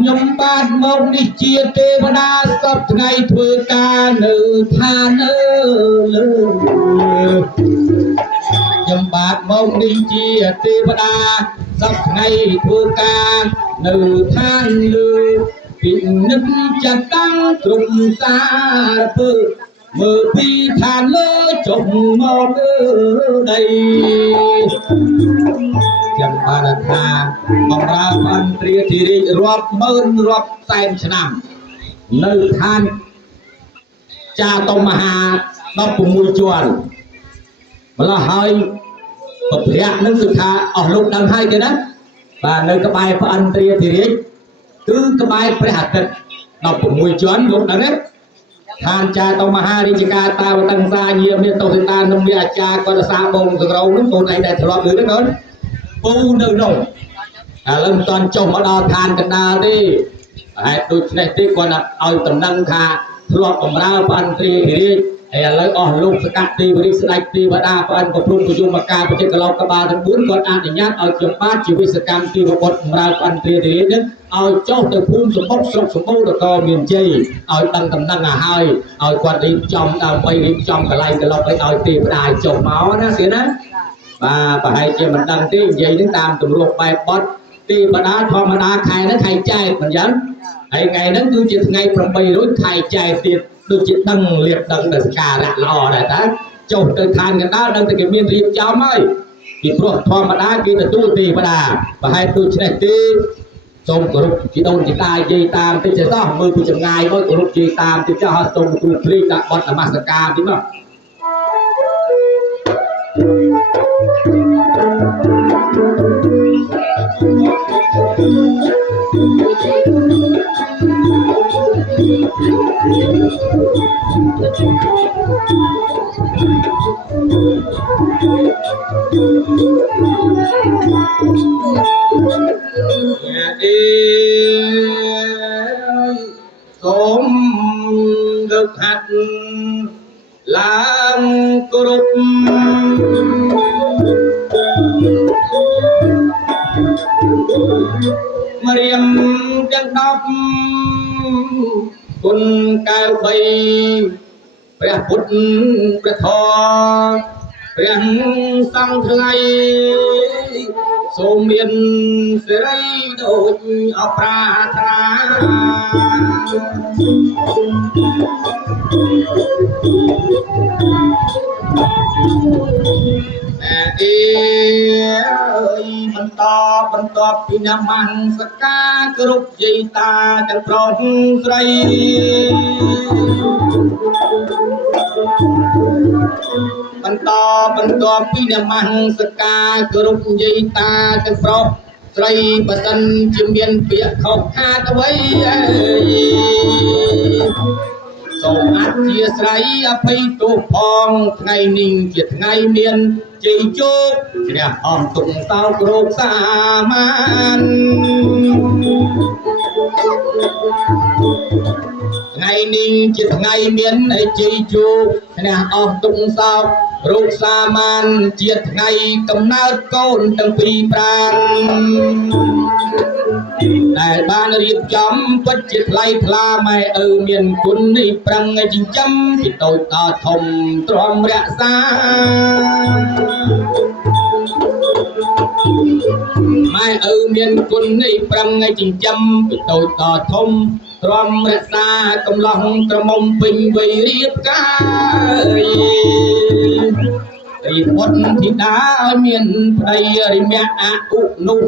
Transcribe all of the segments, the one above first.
ខ្ញុំបាទមកនេះជាទេវតាសពថ្ងៃធ្វើការនៅឋានលើខ្ញុំបាទមកនេះជាទេវតាសពថ្ងៃធ្វើការនៅឋានលើពីនឹកចាត់តាំងក្រុមសារពើមើលពីឋានលើចុះមកលើដីចាំបានថាបំរើអន្តរាធិរាជរាប់ម៉ឺនរាប់សែនឆ្នាំនៅឋានចាតុមហា16ជាន់ម្ល៉េះហើយពភៈនឹងគឺថាអស់លោកដឹងហើយគេណាបាទនៅក្បែរព្រះអន្តរាធិរាជគឺក្បែរព្រះអាទិត្យ16ជាន់លោកដឹងទេឋានចាតុមហារាជការតាវតង្សាញាមានតោសិតានឹងមានអាចារ្យគាត់សាបងសង្រោនោះកូនឯងតែធ្លាប់ឮទេកូនពូនៅនោះឥឡូវមិនតាន់ចុះមកដល់ឋានកណ្ដាលទេហេតុដូច្នេះទេគាត់ឲ្យតំណែងថាធ្លាប់បម្រើព្រះអន្តរាធិរាជហើយឥឡូវអស់លោកសកទេវរាជស្ដេចទេវតាព្រះអង្គប្រព្រឹត្តប្រជុំមកការបច្ចេកលោកកបាលទាំង4គាត់អនុញ្ញាតឲ្យខ្ញុំបាទជាវិស្វកម្មទីរបត់បម្រើព្រះអន្តរាធិរាជនឹងឲ្យចុះទៅភូមិសម្បុកស្រុកសម្បូរនគរមានជ័យឲ្យដឹងតំណែងឲ្យគាត់រៀបចំដើម្បីរៀបចំកន្លែងកន្លប់ឲ្យទេវតាចុះមកណាស្រីណាបាទប្រហែលជាមិនដឹងទេនិយាយនឹងតាមទម្រង់បែបបត់ទេវតាធម្មតាខែហ្នឹងខែចែកមិនចឹងហើយថ្ងៃហ្នឹងគឺជាថ្ងៃ800ខែចែកទៀតដូចជាដឹងលៀបដឹងដល់សការៈល្អដែរតើចុះទៅឋានកណ្ដាលដឹងតែគេមានរៀបចំហើយពីព្រោះធម្មតាគេទទួលទេវតាប្រហែលដូច្នេះទេសូមគោរពជីដូនជីតានិយាយតាមតិចចសោះមើលពីចម្ងាយមកគោរពនិយាយតាមតិចចោះសូមគ្រូភ្លេងដាក់បទនមស្ការតិចមក សូមដឹកហាត់ឡើងគ្រប់មរៀមទាំង10គុណកែវ3ព្រះពុទ្ធព្រះធម៌ព្រះសង្ឃថ្លៃសូមមានសិរីដូចអប្រាថ្នាអេបន្តពីនមស្ការគ្រប់យាយតាទាំងប្រុសស្រីបន្តពីនមស្ការគ្រប់យាយតាទាំងប្រុសស្រីបើសិនជាមានពាក្យខុសខាតអ្វីសូមអធិស្ឋានអភ័យទោសផងថ្ងៃនេះជាថ្ងៃមានជ័យជោគជ្រះអស់ទុក្ខសោករោគសាមានថ្ងៃនេះជាថ្ងៃមានជ័យជោគជ្រះអស់ទុក្ខសោករោគសាមានជាថ្ងៃកំណើតកូនទាំងពីរប្រាណដែលបានរៀបចំពិតជាថ្លៃថ្លាម៉ែឪមានគុណនេះប្រឹងចិញ្ចឹមពីតូចដល់ធំទ្រាំរក្សាម៉ែឪមានគុណនេះប្រឹងចិញ្ចឹមពីតូចដល់ធំទ្រាំរក្សាកំឡោះក្រមុំពេញវ័យរៀបការរីពុទ្ធធីតាឲ្យមានប្តីរិមៈអឧនោះ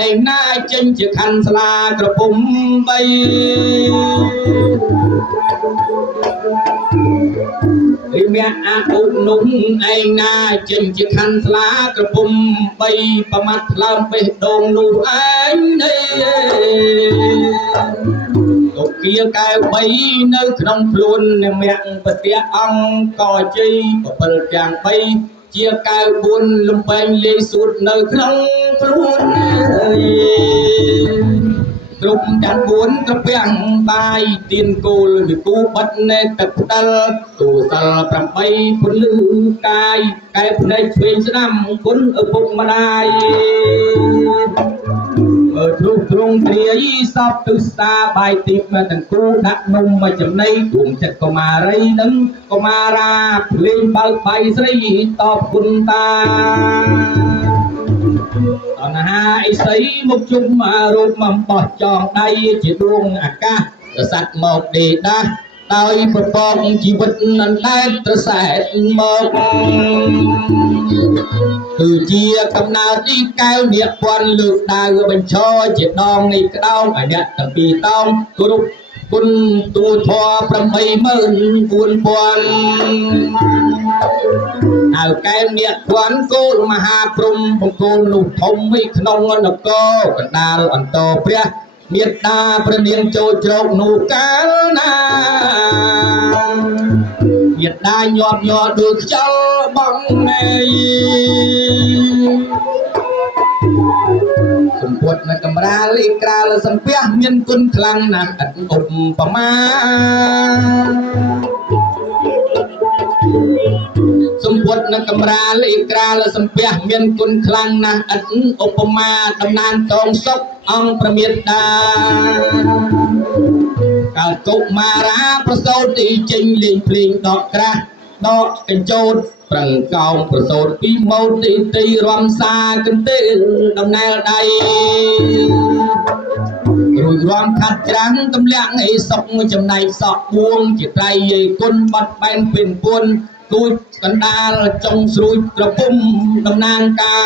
ឯណាចេញជាខណ្ឌស្លាក្រពុំ3រិមៈអឧនោះឯណាចេញជាខណ្ឌស្លាក្រពុំ3ប្រមាត់ថ្លើមបេះដូងនោះឯងនេះលោកគៀកែវ3នៅក្នុងខ្លួនអ្នកមគ្គពតិអង្គក៏ជ័យ7ទាំង3ជាកែវ4លំបែងលេសួតនៅក្នុងខ្លួនគ្រប់ទាំង4ត្រពាំងបាយទៀនគោលវិគូបិទនៃទឹកផ្ដិលទូសិល8ពលឺកាយកែភ្នែកឆ្វេងស្ដាំគុណឪពុកម្ដាយទ្រុងទ្រង់ទ្រាយសពទិសាបាយទីបទាំងគូដាក់នំមកចំណីដួងចិត្តកុមារីនិងកុមារាភ្លេងបើកបាយស្រីតបគុណតាតណ្ហាអិសីមកជុំរូបមកបោះចងដៃជាដួងអាកាសប្រស័តមកដេដាស់ដោយប្រពងជីវិតអណ្ដែតប្រសែតមកគឺជាកំណើតទីកែវនាគពាន់លើកដាវបញ្ឈរជាដងនៃក្តោងឲ្យអ្នកទាំងពីរតោងគ្រប់គុណទូធរ84000ហើយកែវនាគពាន់គោលមហាព្រំបង្គោលនោះធំមួយក្នុងនគរកណ្ដាលអន្តរព្រះមេត្តាព្រះនាងចូលជ្រោកនោះកាលណាមេត្តាញាប់ញ័រដូចខ្យល់បងសម្ពុតនៅកំរាលីក្រាលសំពះមានគុណខ្លាំងណាស់ឥតឧបមាសម្ពុតនៅកំរាលីក្រាលសំពះមានគុណខ្លាំងណាស់ឥតឧបមាតំណាងកងសុខអង្គប្រមេត្តាកើតកុមារាប្រសូតទីចេញលេងភ្លេងដកក្រាស់ដកកញ្ចោតប្រឹងកោងប្រសូតពីម៉ូតទីរំសាកន្ទេលដំណែលដៃរួចរំខាត់ច្រាំងទម្លាក់ឯសុកចំណែកសក់បួងជាត្រៃយាយគុណបាត់បែនពេញពួនគួចកណ្ដាលចុងស្រួយក្រពុំតំណាងការ